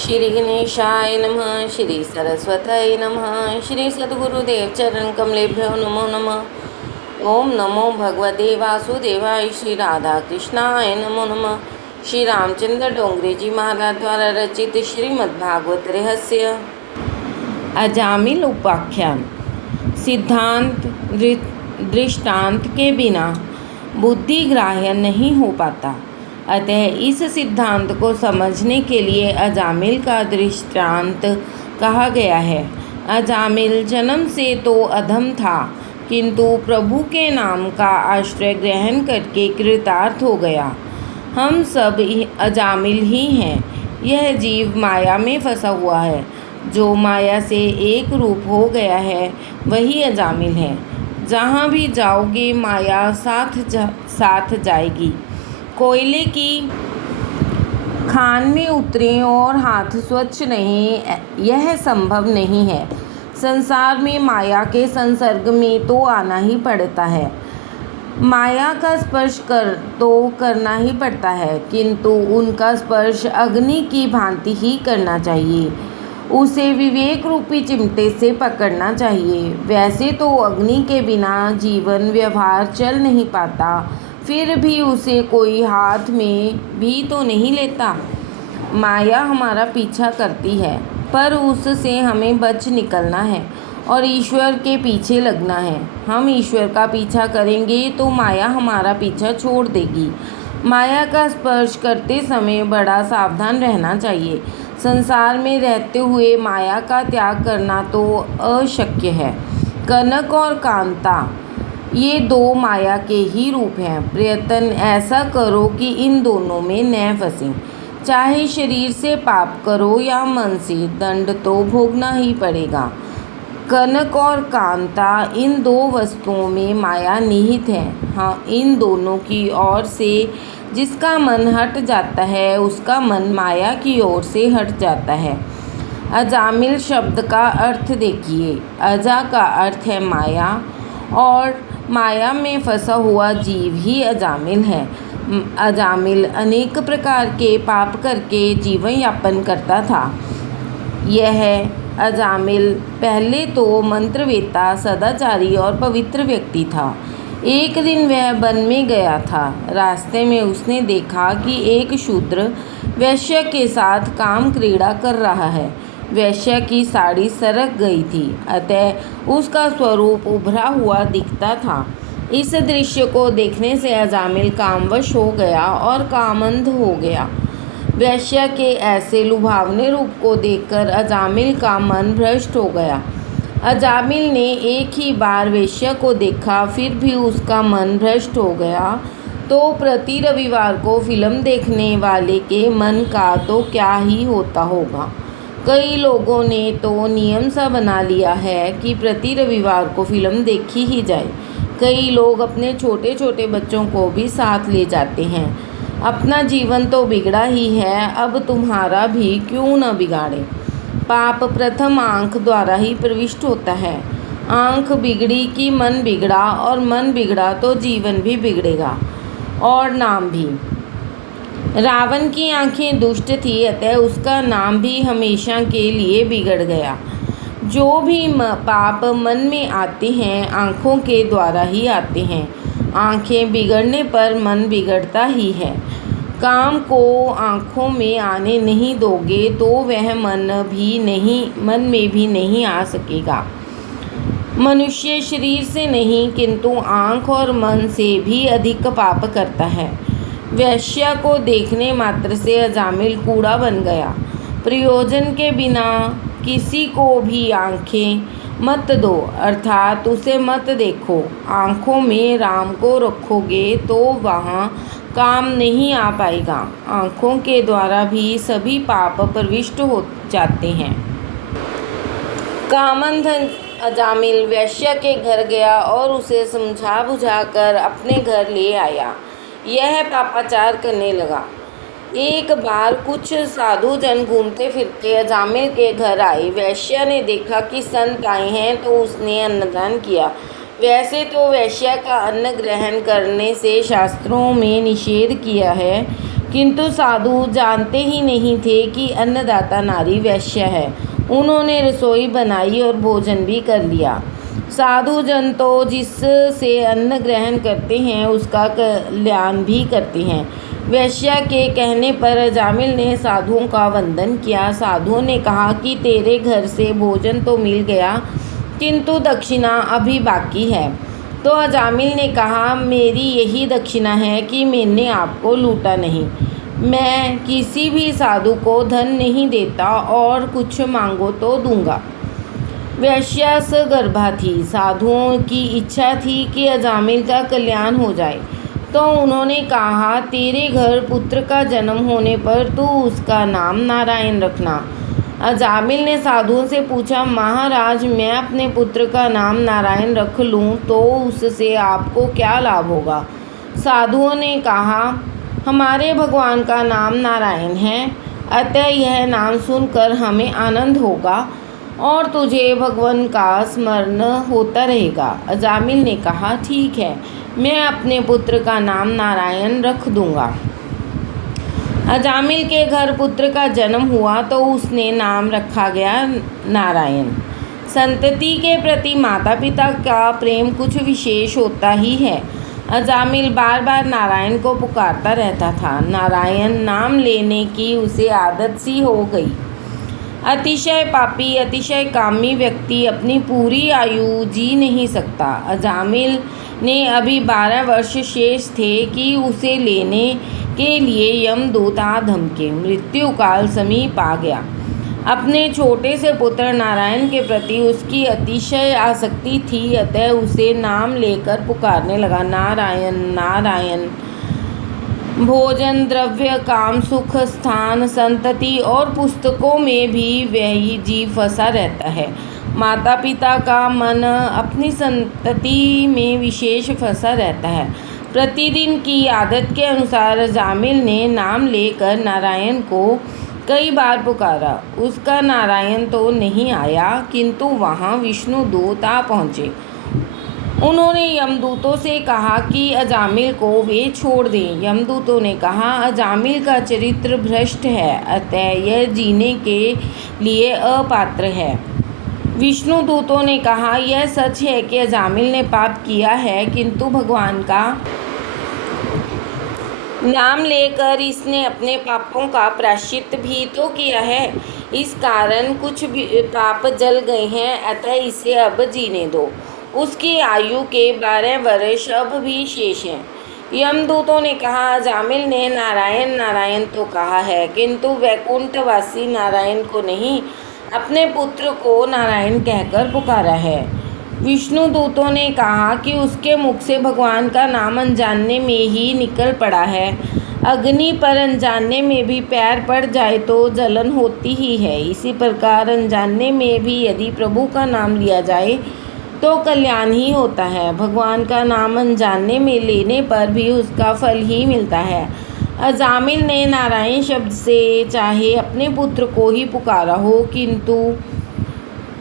श्री गणेशाय नमः। श्री सरस्वत्यै नमः। श्री सद्गुरुदेव चरण कमलेभ्यो नमो नमः। ओम नमो भगवते वासुदेवाय। श्री राधा कृष्णाय नमो नमः। श्री रामचंद्र डोंगरे जी महाराज द्वारा रचित श्रीमद्भागवत रहस्य अजामिल उपाख्यान। सिद्धांत दृष्टांत के बिना बुद्धि ग्राह्य नहीं हो पाता, अतः इस सिद्धांत को समझने के लिए अजामिल का दृष्टांत कहा गया है। अजामिल जन्म से तो अधम था, किंतु प्रभु के नाम का आश्रय ग्रहण करके कृतार्थ हो गया। हम सब अजामिल ही हैं। यह जीव माया में फंसा हुआ है। जो माया से एक रूप हो गया है वही अजामिल है। जहाँ भी जाओगे माया साथ जाएगी। कोयले की खान में उतरें और हाथ स्वच्छ नहीं, यह संभव नहीं है। संसार में माया के संसर्ग में तो आना ही पड़ता है। माया का स्पर्श करना ही पड़ता है, किंतु उनका स्पर्श अग्नि की भांति ही करना चाहिए। उसे विवेक रूपी चिमटे से पकड़ना चाहिए। वैसे तो अग्नि के बिना जीवन व्यवहार चल नहीं पाता, फिर भी उसे कोई हाथ में भी तो नहीं लेता। माया हमारा पीछा करती है, पर उससे हमें बच निकलना है और ईश्वर के पीछे लगना है। हम ईश्वर का पीछा करेंगे तो माया हमारा पीछा छोड़ देगी। माया का स्पर्श करते समय बड़ा सावधान रहना चाहिए। संसार में रहते हुए माया का त्याग करना तो अशक्य है। कनक और कांता ये दो माया के ही रूप हैं। प्रयत्न ऐसा करो कि इन दोनों में न फंसे। चाहे शरीर से पाप करो या मन से, दंड तो भोगना ही पड़ेगा। कनक और कांता इन दो वस्तुओं में माया निहित है। हाँ, इन दोनों की ओर से जिसका मन हट जाता है उसका मन माया की ओर से हट जाता है। अजामिल शब्द का अर्थ देखिए। अजा का अर्थ है माया, और माया में फंसा हुआ जीव ही अजामिल है। अजामिल अनेक प्रकार के पाप करके जीवन यापन करता था। यह अजामिल पहले तो मंत्रवेत्ता, सदाचारी और पवित्र व्यक्ति था। एक दिन वह वन में गया था। रास्ते में उसने देखा कि एक शूद्र वैश्य के साथ काम क्रीड़ा कर रहा है। वैश्य की साड़ी सरक गई थी, अतः उसका स्वरूप उभरा हुआ दिखता था। इस दृश्य को देखने से अजामिल कामवश हो गया और कामंध हो गया। वैश्य के ऐसे लुभावने रूप को देखकर अजामिल का मन भ्रष्ट हो गया। अजामिल ने एक ही बार वैश्य को देखा, फिर भी उसका मन भ्रष्ट हो गया, तो प्रति रविवार को फिल्म देखने वाले के मन का तो क्या ही होता होगा। कई लोगों ने तो नियम सा बना लिया है कि प्रति रविवार को फिल्म देखी ही जाए। कई लोग अपने छोटे छोटे बच्चों को भी साथ ले जाते हैं। अपना जीवन तो बिगड़ा ही है, अब तुम्हारा भी क्यों न बिगाड़े। पाप प्रथम आँख द्वारा ही प्रविष्ट होता है। आँख बिगड़ी कि मन बिगड़ा, और मन बिगड़ा तो जीवन भी बिगड़ेगा और नाम भी। रावण की आँखें दुष्ट थी, अतः उसका नाम भी हमेशा के लिए बिगड़ गया। जो भी पाप मन में आते हैं आँखों के द्वारा ही आते हैं। आँखें बिगड़ने पर मन बिगड़ता ही है। काम को आँखों में आने नहीं दोगे तो वह मन में भी नहीं आ सकेगा। मनुष्य शरीर से नहीं, किंतु आँख और मन से भी अधिक पाप करता है। वैश्य को देखने मात्र से अजामिल कूड़ा बन गया। प्रयोजन के बिना किसी को भी आँखें मत दो, अर्थात उसे मत देखो। आँखों में राम को रखोगे तो वहाँ काम नहीं आ पाएगा। आँखों के द्वारा भी सभी पाप प्रविष्ट हो जाते हैं। कामंध अजामिल वैश्य के घर गया और उसे समझा बुझाकर अपने घर ले आया। यह पापाचार करने लगा। एक बार कुछ साधु जन घूमते फिरते अजामिल के घर आए। वैश्य ने देखा कि संत आए हैं तो उसने अन्नदान किया। वैसे तो वैश्य का अन्न ग्रहण करने से शास्त्रों में निषेध किया है, किंतु साधु जानते ही नहीं थे कि अन्नदाता नारी वैश्य है। उन्होंने रसोई बनाई और भोजन भी कर लिया। साधु जन तो जिससे अन्न ग्रहण करते हैं उसका कल्याण भी करते हैं। वैश्या के कहने पर अजामिल ने साधुओं का वंदन किया। साधुओं ने कहा कि तेरे घर से भोजन तो मिल गया, किंतु दक्षिणा अभी बाकी है। तो अजामिल ने कहा, मेरी यही दक्षिणा है कि मैंने आपको लूटा नहीं। मैं किसी भी साधु को धन नहीं देता और कुछ मांगो तो दूंगा। वैश्या सगर्भा थी। साधुओं की इच्छा थी कि अजामिल का कल्याण हो जाए, तो उन्होंने कहा, तेरे घर पुत्र का जन्म होने पर तू उसका नाम नारायण रखना। अजामिल ने साधुओं से पूछा, महाराज, मैं अपने पुत्र का नाम नारायण रख लूं तो उससे आपको क्या लाभ होगा? साधुओं ने कहा, हमारे भगवान का नाम नारायण है, अतः यह नाम सुनकर हमें आनंद होगा और तुझे भगवान का स्मरण होता रहेगा। अजामिल ने कहा, ठीक है, मैं अपने पुत्र का नाम नारायण रख दूंगा। अजामिल के घर पुत्र का जन्म हुआ तो उसने नाम रखा गया नारायण। संतति के प्रति माता पिता का प्रेम कुछ विशेष होता ही है। अजामिल बार बार नारायण को पुकारता रहता था। नारायण नाम लेने की उसे आदत सी हो गई। अतिशय पापी, अतिशय कामी व्यक्ति अपनी पूरी आयु जी नहीं सकता। अजामिल ने अभी 12 वर्ष शेष थे कि उसे लेने के लिए यमदूत आ धमके। मृत्यु काल समीप आ गया। अपने छोटे से पुत्र नारायण के प्रति उसकी अतिशय आसक्ति थी, अतः उसे नाम लेकर पुकारने लगा, नारायण नारायण। भोजन, द्रव्य, काम, सुख, स्थान, संतति और पुस्तकों में भी वही जीव फंसा रहता है। माता पिता का मन अपनी संतति में विशेष फंसा रहता है। प्रतिदिन की आदत के अनुसार अजामिल ने नाम लेकर नारायण को कई बार पुकारा। उसका नारायण तो नहीं आया, किंतु वहाँ विष्णु दूत आ पहुँचे। उन्होंने यमदूतों से कहा कि अजामिल को वे छोड़ दें। यमदूतों ने कहा, अजामिल का चरित्र भ्रष्ट है, अतः यह जीने के लिए अपात्र है। विष्णु दूतों ने कहा, यह सच है कि अजामिल ने पाप किया है, किंतु भगवान का नाम लेकर इसने अपने पापों का प्रायश्चित भी तो किया है। इस कारण कुछ पाप जल गए हैं, अतः इसे अब जीने दो। उसकी आयु के 12 वर्ष अब भी शेष हैं। यमदूतों ने कहा, अजामिल ने नारायण नारायण तो कहा है, किंतु वैकुंठवासी नारायण को नहीं, अपने पुत्र को नारायण कहकर पुकारा है। विष्णु दूतों ने कहा कि उसके मुख से भगवान का नाम अनजाने में ही निकल पड़ा है। अग्नि पर अनजाने में भी पैर पड़ जाए तो जलन होती ही है। इसी प्रकार अनजाने में भी यदि प्रभु का नाम लिया जाए तो कल्याण ही होता है। भगवान का नाम अनजाने में लेने पर भी उसका फल ही मिलता है। अजामिल ने नारायण शब्द से चाहे अपने पुत्र को ही पुकारा हो, किंतु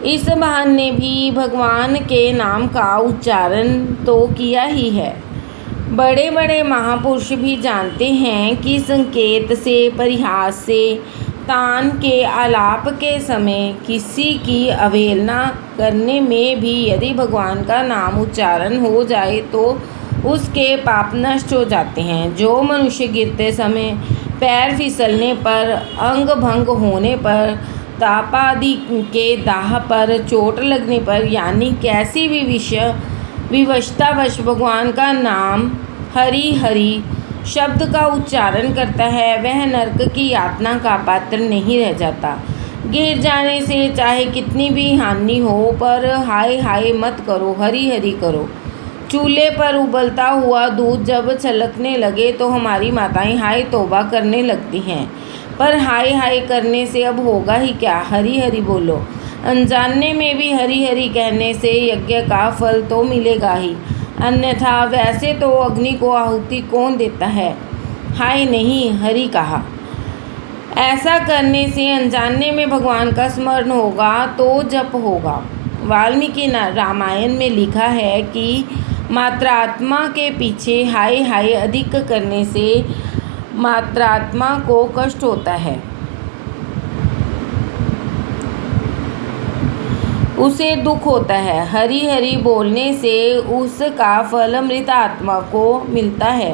इस बहाने भी भगवान के नाम का उच्चारण तो किया ही है। बड़े बड़े महापुरुष भी जानते हैं कि संकेत से, परिहास से, तान के आलाप के समय किसी की अवहेलना करने में भी यदि भगवान का नाम उच्चारण हो जाए तो उसके पाप नष्ट हो जाते हैं। जो मनुष्य गिरते समय, पैर फिसलने पर, अंग भंग होने पर, तापादि के दाह पर, चोट लगने पर, यानी कैसी भी विवशतावश भगवान का नाम हरि हरि शब्द का उच्चारण करता है, वह नरक की यातना का पात्र नहीं रह जाता। गिर जाने से चाहे कितनी भी हानि हो, पर हाय हाय मत करो, हरि हरि करो। चूल्हे पर उबलता हुआ दूध जब छलकने लगे तो हमारी माताएं हाय तौबा करने लगती हैं, पर हाय हाय करने से अब होगा ही क्या, हरि हरि बोलो। अनजाने में भी हरि हरि कहने से यज्ञ का फल तो मिलेगा ही, अन्यथा वैसे तो अग्नि को आहुति कौन देता है। हाय नहीं, हरि कहा। ऐसा करने से अनजाने में भगवान का स्मरण होगा तो जप होगा। वाल्मीकि रामायण में लिखा है कि मात्रात्मा के पीछे हाय हाय अधिक करने से मात्रात्मा को कष्ट होता है, उसे दुख होता है। हरि हरि बोलने से उसका फल मृत आत्मा को मिलता है।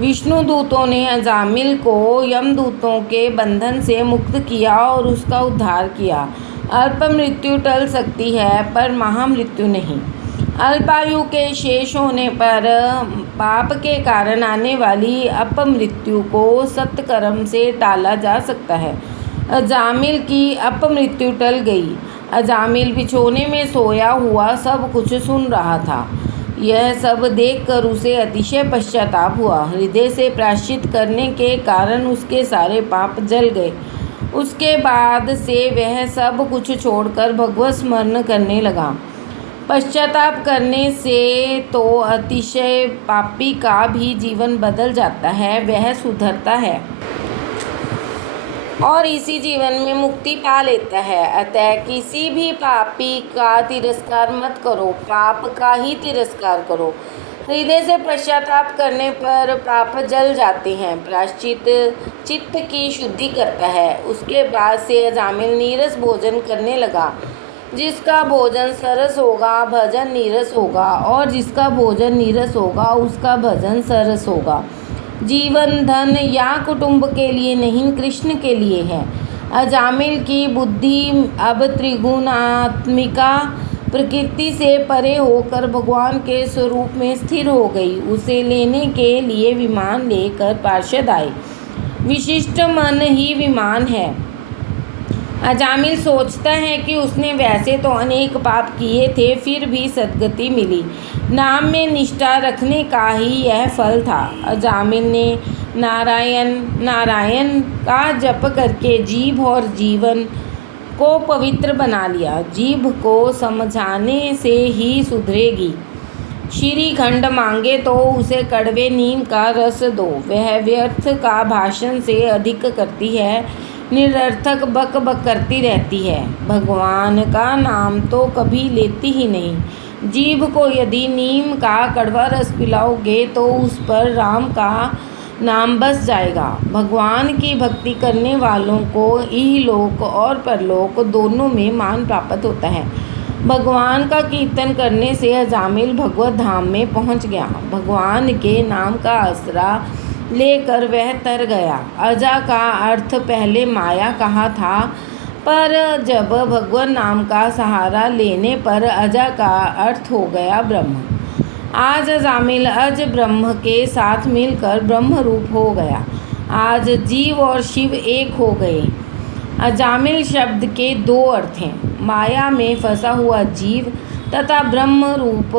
विष्णु दूतों ने अजामिल को यमदूतों के बंधन से मुक्त किया और उसका उद्धार किया। अल्प मृत्यु टल सकती है पर महामृत्यु नहीं। अल्पायु के शेष होने पर पाप के कारण आने वाली अपमृत्यु को सत्कर्म से टाला जा सकता है। अजामिल की अपमृत्यु टल गई। अजामिल बिछोने में सोया हुआ सब कुछ सुन रहा था। यह सब देखकर उसे अतिशय पश्चाताप हुआ। हृदय से प्रायश्चित करने के कारण उसके सारे पाप जल गए। उसके बाद से वह सब कुछ छोड़कर भगवत स्मरण करने लगा। पश्चाताप करने से तो अतिशय पापी का भी जीवन बदल जाता है, वह सुधरता है और इसी जीवन में मुक्ति पा लेता है। अतः किसी भी पापी का तिरस्कार मत करो, पाप का ही तिरस्कार करो। हृदय से पश्चाताप करने पर पाप जल जाते हैं। प्रायश्चित चित्त की शुद्धि करता है। उसके बाद से अजामिल नीरस भोजन करने लगा। जिसका भोजन सरस होगा भजन नीरस होगा, और जिसका भोजन नीरस होगा उसका भजन सरस होगा। जीवन धन या कुटुंब के लिए नहीं, कृष्ण के लिए है। अजामिल की बुद्धि अब त्रिगुणात्मिका प्रकृति से परे होकर भगवान के स्वरूप में स्थिर हो गई। उसे लेने के लिए विमान लेकर पार्षद आए। विशिष्ट मन ही विमान है। अजामिल सोचता है कि उसने वैसे तो अनेक पाप किए थे, फिर भी सद्गति मिली। नाम में निष्ठा रखने का ही यह फल था। अजामिल ने नारायण नारायण का जप करके जीभ और जीवन को पवित्र बना लिया। जीभ को समझाने से ही सुधरेगी। श्रीखंड मांगे तो उसे कड़वे नीम का रस दो। वह व्यर्थ का भाषण से अधिक करती है, निरर्थक बक बक करती रहती है। भगवान का नाम तो कभी लेती ही नहीं। जीभ को यदि नीम का कड़वा रस पिलाओगे तो उस पर राम का नाम बस जाएगा। भगवान की भक्ति करने वालों को इहलोक और परलोक दोनों में मान प्राप्त होता है। भगवान का कीर्तन करने से अजामिल भगवत धाम में पहुंच गया। भगवान के नाम का आसरा लेकर वह तर गया। अजा का अर्थ पहले माया कहा था, पर जब भगवान नाम का सहारा लेने पर अजा का अर्थ हो गया ब्रह्म। आज अजामिल अज ब्रह्म के साथ मिलकर ब्रह्म रूप हो गया। आज जीव और शिव एक हो गए। अजामिल शब्द के दो अर्थ हैं, माया में फंसा हुआ जीव तथा ब्रह्म रूप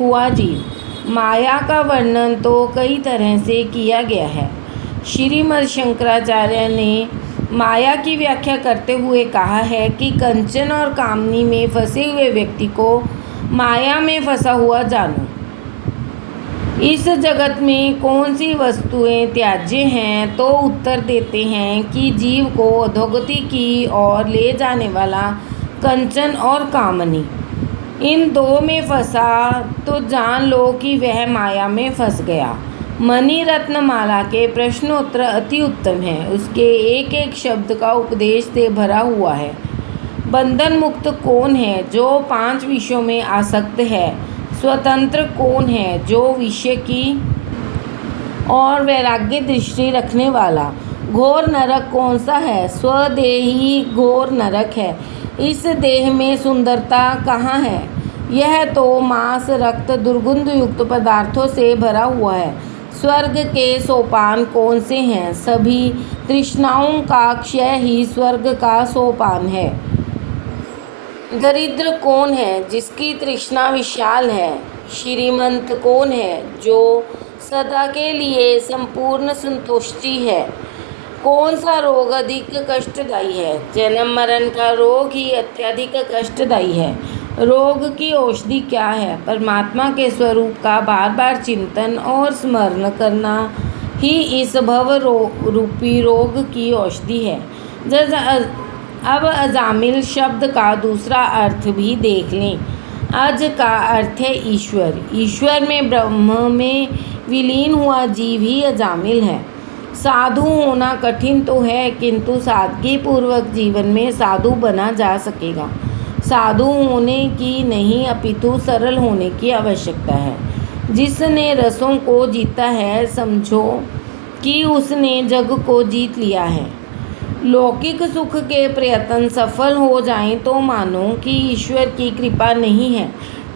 हुआ जीव। माया का वर्णन तो कई तरह से किया गया है। श्रीमद् शंकराचार्य ने माया की व्याख्या करते हुए कहा है कि कंचन और कामनी में फंसे हुए व्यक्ति को माया में फंसा हुआ जानो। इस जगत में कौन सी वस्तुएं त्याज्य हैं, तो उत्तर देते हैं कि जीव को अधोगति की ओर ले जाने वाला कंचन और कामनी। इन दो में फंसा तो जान लो कि वह माया में फंस गया। मणि रत्नमाला के प्रश्नोत्तर अति उत्तम है। उसके एक एक शब्द का उपदेश से भरा हुआ है। बंधन मुक्त कौन है जो 5 विषयों में आसक्त है? स्वतंत्र कौन है जो विषय की और वैराग्य दृष्टि रखने वाला? घोर नरक कौन सा है? स्वदेही घोर नरक है। इस देह में सुंदरता कहाँ है? यह तो मांस रक्त दुर्गंध युक्त पदार्थों से भरा हुआ है। स्वर्ग के सोपान कौन से हैं? सभी तृष्णाओं का क्षय ही स्वर्ग का सोपान है। दरिद्र कौन है जिसकी तृष्णा विशाल है? श्रीमंत कौन है जो सदा के लिए संपूर्ण संतुष्टि है? कौन सा रोग अधिक कष्टदायी है? जन्म मरण का रोग ही अत्यधिक कष्टदायी है। रोग की औषधि क्या है? परमात्मा के स्वरूप का बार बार चिंतन और स्मरण करना ही इस भव रूपी रोग की औषधि है। अब अजामिल शब्द का दूसरा अर्थ भी देख लें। अज का अर्थ है ईश्वर। ईश्वर में ब्रह्म में विलीन हुआ जीव ही अजामिल है। साधु होना कठिन तो है, किंतु सादगी पूर्वक जीवन में साधु बना जा सकेगा। साधु होने की नहीं अपितु सरल होने की आवश्यकता है। जिसने रसों को जीता है, समझो कि उसने जग को जीत लिया है। लौकिक सुख के प्रयत्न सफल हो जाएं तो मानो कि ईश्वर की कृपा नहीं है।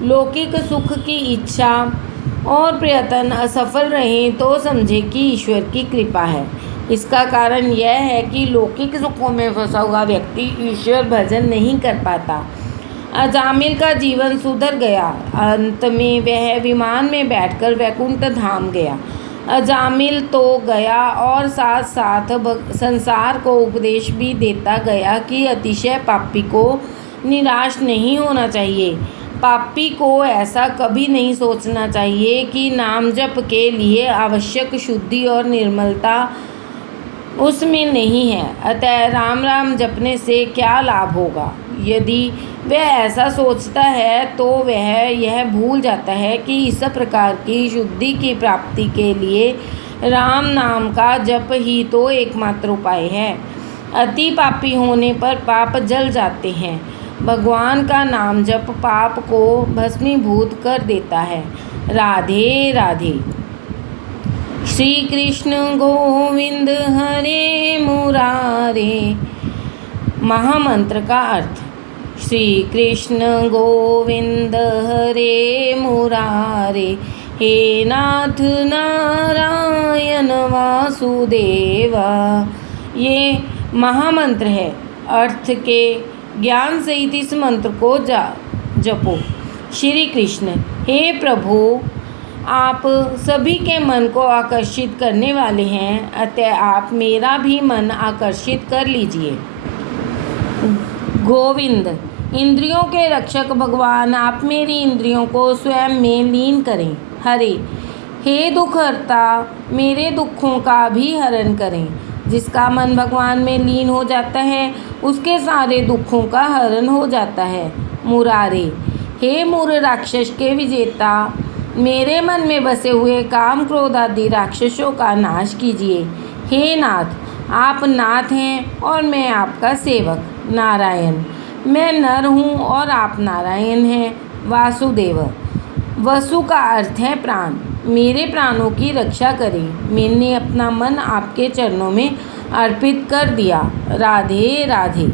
लौकिक सुख की इच्छा और प्रयत्न असफल रहें तो समझे कि ईश्वर की कृपा है। इसका कारण यह है कि लौकिक सुखों में फंसा हुआ व्यक्ति ईश्वर भजन नहीं कर पाता। अजामिल का जीवन सुधर गया। अंत में वह विमान में बैठकर वैकुंठ धाम गया। अजामिल तो गया और साथ साथ संसार को उपदेश भी देता गया कि अतिशय पापी को निराश नहीं होना चाहिए। पापी को ऐसा कभी नहीं सोचना चाहिए कि नाम जप के लिए आवश्यक शुद्धि और निर्मलता उसमें नहीं है, अतः राम राम जपने से क्या लाभ होगा। यदि वह ऐसा सोचता है तो वह यह भूल जाता है कि इस प्रकार की शुद्धि की प्राप्ति के लिए राम नाम का जप ही तो एकमात्र उपाय है। अति पापी होने पर पाप जल जाते हैं। भगवान का नाम जप पाप को भस्मीभूत कर देता है। राधे राधे। श्री कृष्ण गोविंद हरे मुरारे। महामंत्र का अर्थ। श्री कृष्ण गोविंद हरे मुरारे, हे नाथ नारायण वासुदेवा। ये महामंत्र है। अर्थ के ज्ञान सहित इस मंत्र को जपो। श्री कृष्ण, हे प्रभु, आप सभी के मन को आकर्षित करने वाले हैं, अतः आप मेरा भी मन आकर्षित कर लीजिए। गोविंद, इंद्रियों के रक्षक भगवान, आप मेरी इंद्रियों को स्वयं में लीन करें। हरे, हे दुखहर्ता, मेरे दुखों का भी हरण करें। जिसका मन भगवान में लीन हो जाता है उसके सारे दुखों का हरण हो जाता है। मुरारे, हे मूढ़ राक्षस के विजेता, मेरे मन में बसे हुए काम क्रोध आदि राक्षसों का नाश कीजिए। हे नाथ, आप नाथ हैं और मैं आपका सेवक। नारायण, मैं नर हूँ और आप नारायण हैं। वासुदेव, वसु का अर्थ है प्राण। मेरे प्राणों की रक्षा करें। मैंने अपना मन आपके चरणों में अर्पित कर दिया। राधे राधे।